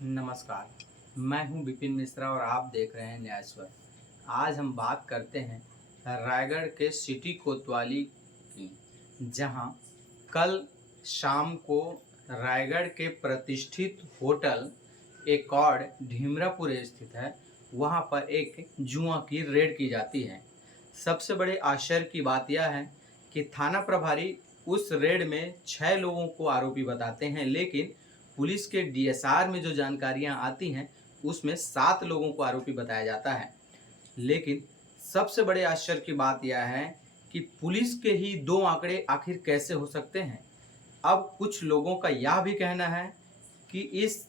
नमस्कार, मैं हूं विपिन मिश्रा और आप देख रहे हैं न्याय स्वर। आज हम बात करते हैं रायगढ़ के सिटी कोतवाली की, जहां कल शाम को रायगढ़ के प्रतिष्ठित होटल एकॉर्ड ढीमरापुर स्थित है, वहां पर एक जुआ की रेड की जाती है। सबसे बड़े आश्चर्य की बात यह है कि थाना प्रभारी उस रेड में 6 लोगों को आरोपी बताते हैं, लेकिन पुलिस के डीएसआर में जो जानकारियां आती हैं उसमें 7 लोगों को आरोपी बताया जाता है। लेकिन सबसे बड़े आश्चर्य की बात यह है कि पुलिस के ही 2 आंकड़े आखिर कैसे हो सकते हैं। अब कुछ लोगों का यह भी कहना है कि इस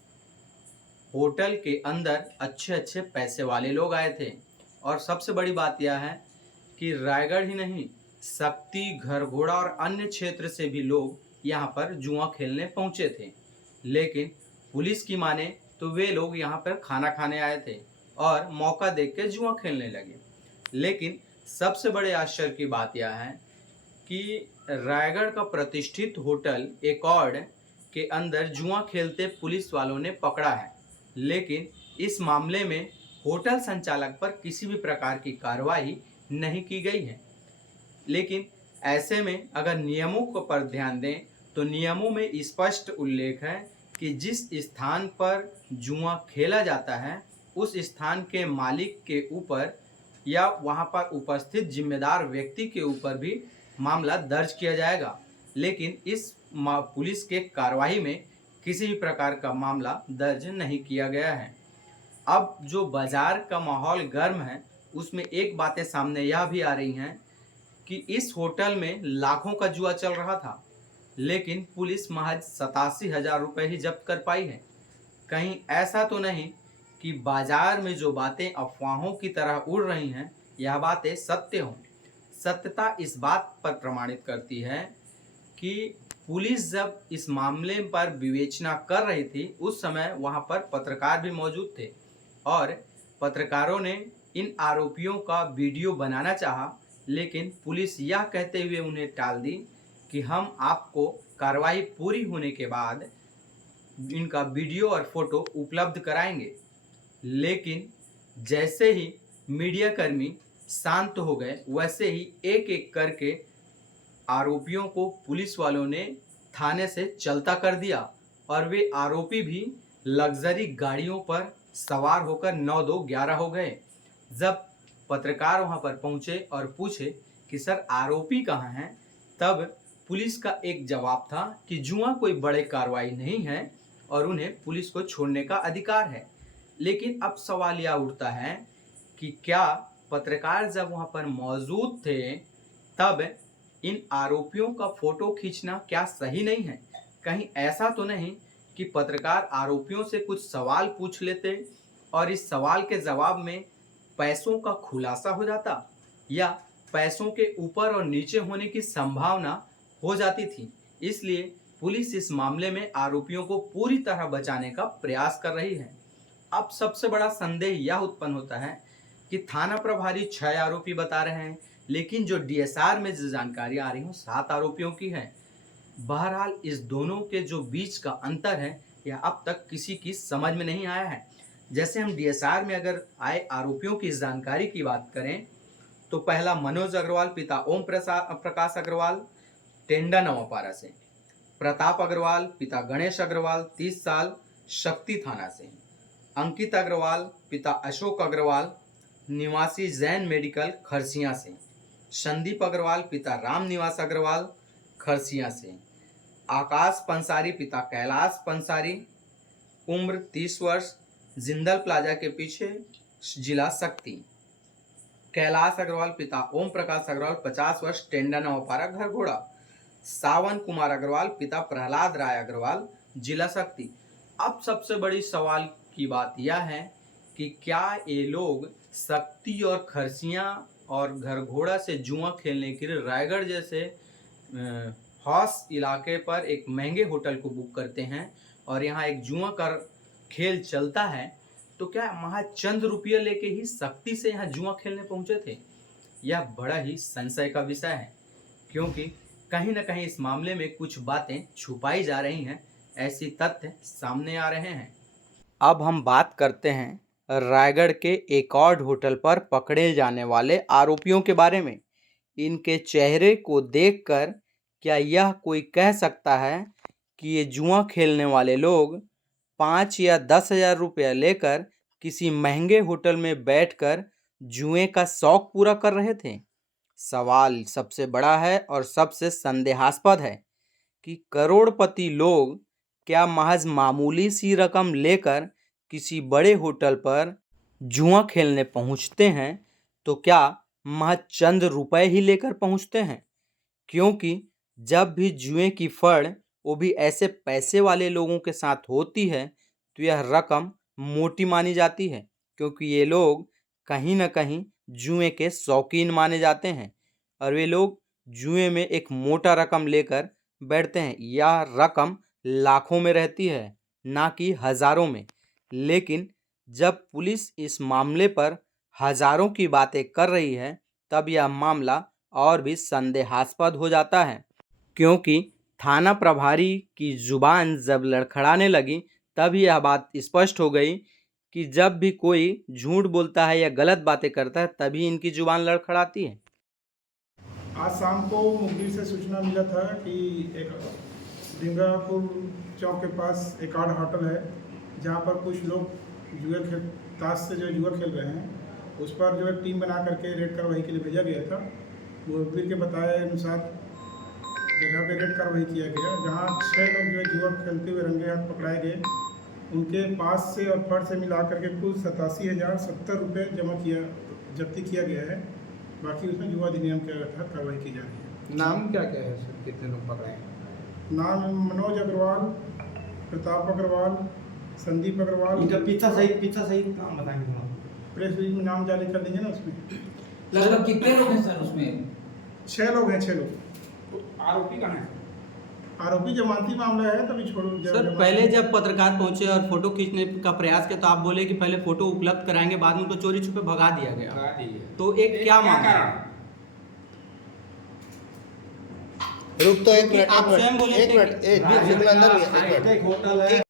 होटल के अंदर अच्छे अच्छे पैसे वाले लोग आए थे, और सबसे बड़ी बात यह है कि रायगढ़ ही नहीं, शक्ति, घरघोड़ा और अन्य क्षेत्र से भी लोग यहाँ पर जुआ खेलने पहुँचे थे। लेकिन पुलिस की माने तो वे लोग यहाँ पर खाना खाने आए थे और मौका देख के जुआ खेलने लगे। लेकिन सबसे बड़े आश्चर्य की बात यह है कि रायगढ़ का प्रतिष्ठित होटल एकॉर्ड के अंदर जुआ खेलते पुलिस वालों ने पकड़ा है, लेकिन इस मामले में होटल संचालक पर किसी भी प्रकार की कार्रवाई नहीं की गई है। लेकिन ऐसे में अगर नियमों को पर ध्यान दें तो नियमों में स्पष्ट उल्लेख है कि जिस स्थान पर जुआ खेला जाता है उस स्थान के मालिक के ऊपर या वहां पर उपस्थित जिम्मेदार व्यक्ति के ऊपर भी मामला दर्ज किया जाएगा। लेकिन इस पुलिस के कार्रवाई में किसी भी प्रकार का मामला दर्ज नहीं किया गया है। अब जो बाजार का माहौल गर्म है उसमें एक बातें सामने यह भी आ रही हैं कि इस होटल में लाखों का जुआ चल रहा था, लेकिन पुलिस महज 87,000 रुपये ही जब्त कर पाई है। कहीं ऐसा तो नहीं कि बाजार में जो बातें अफवाहों की तरह उड़ रही हैं यह बातें सत्य हों। सत्यता इस बात पर प्रमाणित करती है कि पुलिस जब इस मामले पर विवेचना कर रही थी उस समय वहां पर पत्रकार भी मौजूद थे, और पत्रकारों ने इन आरोपियों का वीडियो बनाना चाहा, लेकिन पुलिस यह कहते हुए उन्हें टाल दी कि हम आपको कार्रवाई पूरी होने के बाद इनका वीडियो और फोटो उपलब्ध कराएंगे। लेकिन जैसे ही मीडिया कर्मी शांत हो गए वैसे ही एक एक करके आरोपियों को पुलिस वालों ने थाने से चलता कर दिया, और वे आरोपी भी लग्जरी गाड़ियों पर सवार होकर 9-2-11 हो गए। जब पत्रकार वहां पर पहुंचे और पूछे कि सर आरोपी कहाँ हैं, तब पुलिस का एक जवाब था कि जुआ कोई बड़े कार्रवाई नहीं है और उन्हें पुलिस को छोड़ने का अधिकार है। लेकिन अब सवाल यह उठता है कि क्या पत्रकार जब वहां पर मौजूद थे तब इन आरोपियों का फोटो खींचना क्या सही नहीं है? कहीं ऐसा तो नहीं कि पत्रकार आरोपियों से कुछ सवाल पूछ लेते और इस सवाल के जवाब में पैसों का खुलासा हो जाता, या पैसों के ऊपर और नीचे होने की संभावना हो जाती थी। इसलिए पुलिस इस मामले में आरोपियों को पूरी तरह बचाने का प्रयास कर रही है। अब सबसे बड़ा संदेह यह उत्पन्न होता है कि थाना प्रभारी 6 आरोपी बता रहे हैं, लेकिन जो डीएसआर में जो जानकारी आ रही है 7 आरोपियों की है। बहरहाल इस दोनों के जो बीच का अंतर है यह अब तक किसी की समझ में नहीं आया है। जैसे हम डीएसआर में अगर आए आरोपियों की जानकारी की बात करें तो पहला मनोज अग्रवाल पिता ओम प्रकाश अग्रवाल, टेंडा नवापारा से। प्रताप अग्रवाल पिता गणेश अग्रवाल 30 साल, शक्ति थाना से। अंकित अग्रवाल पिता अशोक अग्रवाल, निवासी जैन मेडिकल खरसिया से। संदीप अग्रवाल पिता राम निवास अग्रवाल, खरसिया से। आकाश पंसारी पिता कैलाश पंसारी, उम्र 30 वर्ष, जिंदल प्लाजा के पीछे, जिला शक्ति। कैलाश अग्रवाल पिता ओम प्रकाश अग्रवाल 50 वर्ष, टेंडा नवापारा घरघोड़ा। सावन कुमार अग्रवाल पिता प्रहलाद राय अग्रवाल, जिला शक्ति। अब सबसे बड़ी सवाल की बात यह है कि क्या ये लोग शक्ति और खरसिया और घरघोड़ा से जुआ खेलने के लिए रायगढ़ जैसे हॉस इलाके पर एक महंगे होटल को बुक करते हैं और यहाँ एक जुआ का खेल चलता है, तो क्या महज चंद रुपये लेके ही शक्ति से यहाँ जुआ खेलने पहुंचे थे? यह बड़ा ही संशय का विषय है, क्योंकि कहीं ना कहीं इस मामले में कुछ बातें छुपाई जा रही हैं, ऐसी तथ्य सामने आ रहे हैं। अब हम बात करते हैं रायगढ़ के एक और होटल पर पकड़े जाने वाले आरोपियों के बारे में। इनके चेहरे को देखकर क्या यह कोई कह सकता है कि ये जुआ खेलने वाले लोग 5 या 10,000 रुपया लेकर किसी महंगे होटल में बैठकर जुए का शौक पूरा कर रहे थे? सवाल सबसे बड़ा है और सबसे संदेहास्पद है कि करोड़पति लोग क्या महज मामूली सी रकम लेकर किसी बड़े होटल पर जुआ खेलने पहुंचते हैं तो क्या महज चंद रुपए ही लेकर पहुंचते हैं? क्योंकि जब भी जुए की फड़ वो भी ऐसे पैसे वाले लोगों के साथ होती है तो यह रकम मोटी मानी जाती है, क्योंकि ये लोग कहीं ना कहीं जुए के शौकीन माने जाते हैं और वे लोग जुए में एक मोटा रकम लेकर बैठते हैं। यह रकम लाखों में रहती है, ना कि हजारों में। लेकिन जब पुलिस इस मामले पर हजारों की बातें कर रही है तब यह मामला और भी संदेहास्पद हो जाता है, क्योंकि थाना प्रभारी की जुबान जब लड़खड़ाने लगी तब यह बात स्पष्ट हो गई कि जब भी कोई झूठ बोलता है या गलत बातें करता है तभी इनकी जुबान लड़खड़ाती है। आज शाम को मुखबिर से सूचना मिला था कि एक ढिंगरापुर चौक के पास एक आड़ होटल है जहां पर कुछ लोग ताश से जो जुआ खेल रहे हैं, उस पर जो एक टीम बना करके रेड कार्रवाई के लिए भेजा गया था। मुखबिर के बताए अनुसार जगह पे रेड कार्रवाई किया गया, जहां 6 लोग जो जुआ खेलते हुए रंगे हाथ पकड़ाए गए। उनके पास से और फर्श से मिला करके कुल 87,070 रुपये जब्ती किया गया है। बाकी उसमें जुआ अधिनियम के तहत कार्रवाई की जा रही है। नाम क्या क्या है सर, कितने लोग पकड़े हैं? नाम मनोज अग्रवाल, प्रताप अग्रवाल, संदीप अग्रवाल। इनका पीछा सही नाम बताएंगे थोड़ा। प्रेस रिलीज में नाम जारी कर देंगे ना उसमें। लगभग कितने लोग हैं सर उसमें? 6 लोग हैं, 6 लोग। आरोपी कहाँ है? आरोपी जमानती मामला है, तभी छोड़ो। सर, पहले जब पत्रकार पहुंचे और फोटो खींचने का प्रयास किया तो आप बोले कि पहले फोटो उपलब्ध कराएंगे, बाद में उनको चोरी छुपे भगा दिया गया। तो एक क्या मामला है? रुक तो एक मिनट, आप स्वयं बोले एक मिनट, एक मिनट, एक मिनट, होटल है।